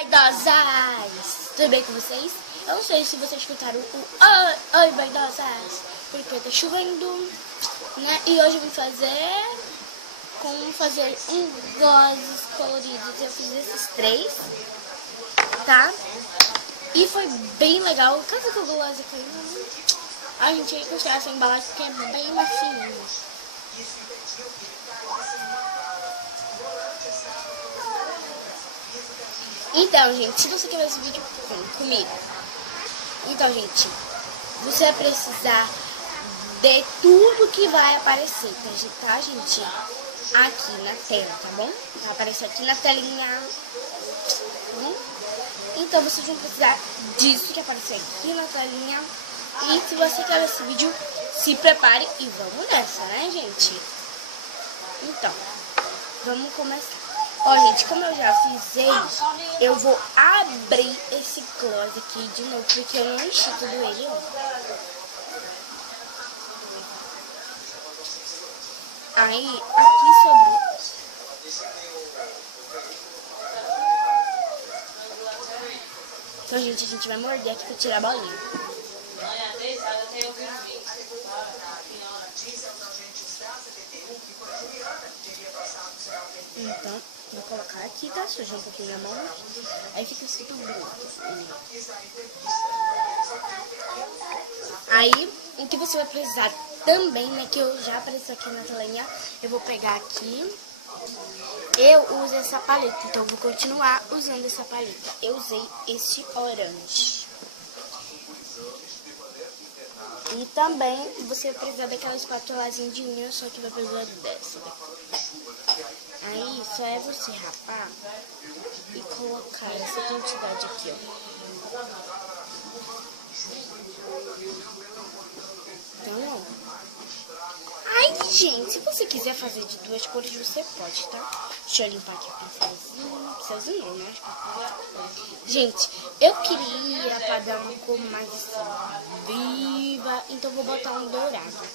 Baidosas! Tudo bem com vocês? Eu não sei se vocês escutaram o Oi, Baidosas, porque tá chovendo, né? E hoje eu vim fazer um glosses coloridos. Eu fiz esses 3, tá? E foi bem legal. Cadê que o gloss aqui? A gente ia gostar dessa embalagem porque é bem macio. Então, gente, se você quer ver esse vídeo comigo, então, gente, você vai precisar de tudo que vai aparecer, tá, gente? Aqui na tela, tá bom? Vai aparecer aqui na telinha. Então, vocês vão precisar disso que apareceu aqui na telinha. E se você quer ver esse vídeo, se prepare e vamos nessa, né, gente? Então, vamos começar. Ó, gente, como eu já fiz, eu vou abrir esse gloss aqui de novo, porque eu não enchi tudo ele, ó. Aí, aqui sobrou. Então, gente, a gente vai morder aqui pra tirar a bolinha. Então, vou colocar aqui, tá? Sujar um pouquinho a mão. Aí fica escrito bruto. Aí, o que você vai precisar também, né? Que eu já apareceu aqui na telinha. Eu vou pegar aqui. Eu uso essa paleta, então eu vou continuar usando essa paleta. Eu usei esse orange. E também você vai precisar daquela espátulazinha de unha, só que vai precisar dessa daqui. Aí só é você rapar e colocar essa quantidade aqui, ó. Então, ó. Ai, gente, se você quiser fazer de 2 cores, você pode, tá? Deixa eu limpar aqui o pincelzinho. Pincelzinho não, né? Gente, eu queria pra dar uma cor mais assim, viva. Então vou botar um dourado.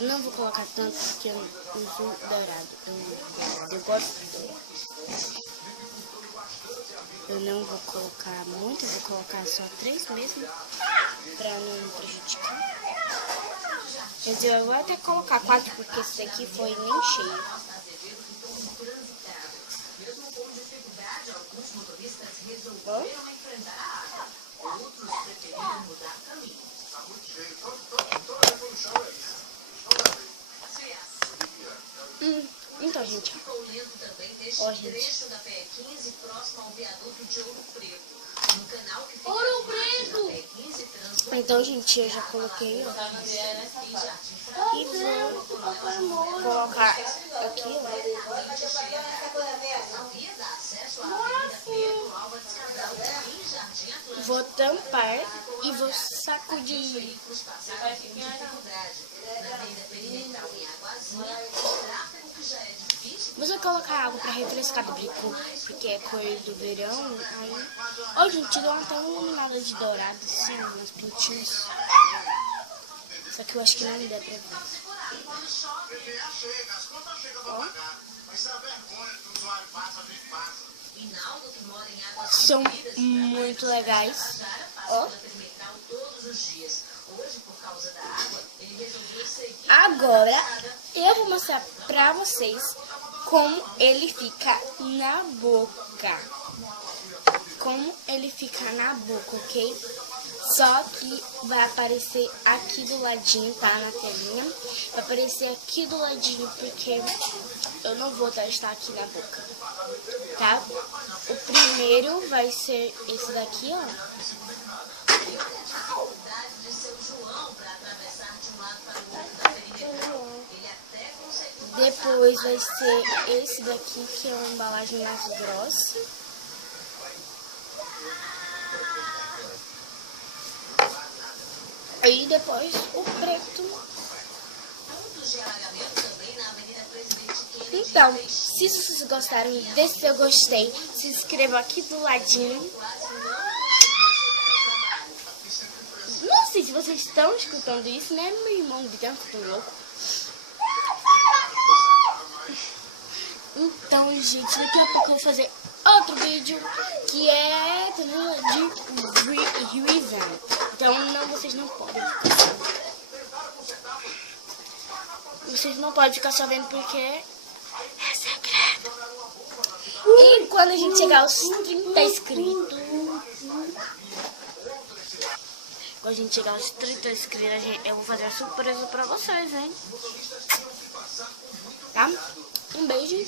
Eu não vou colocar tanto porque eu uso dourado. Eu gosto de dourado. Eu não vou colocar muito, eu vou colocar só 3 mesmo, pra não prejudicar. Mas eu vou até colocar 4, porque esse daqui foi nem cheio. Bom? Então, gente, ó, gente. Ouro Preto! Então, gente, eu já coloquei, ó. E vou colocar aqui, ó. Vou tampar e vou sacudir. Você colocar água pra refrescar do brico, porque é cor do verão. Aí, ó, gente, deu até uma iluminada de dourado, assim, umas pintinhas. Só que eu acho que não dá pra ver. Ó. São muito legais. Ó. Agora eu vou mostrar pra vocês como ele fica na boca. Como ele fica na boca, ok? Só que vai aparecer aqui do ladinho, tá? Na telinha. Vai aparecer aqui do ladinho, porque eu não vou testar aqui na boca, tá? O primeiro vai ser esse daqui, ó. Depois vai ser esse daqui, que é uma embalagem mais grossa. Aí depois o preto. Então, se vocês gostaram desse eu gostei, se inscreva aqui do ladinho. Não sei se vocês estão escutando isso, né? Meu irmão gritando que eu tô louco. Então, gente, daqui a pouco eu vou fazer outro vídeo que é de reason. Então vocês não podem ficar sabendo. Vocês não podem ficar sabendo porque é segredo. E quando a gente chegar aos 30 inscritos, quando a gente chegar aos 30 inscritos, eu vou fazer a surpresa pra vocês, hein? Tá? Um beijo.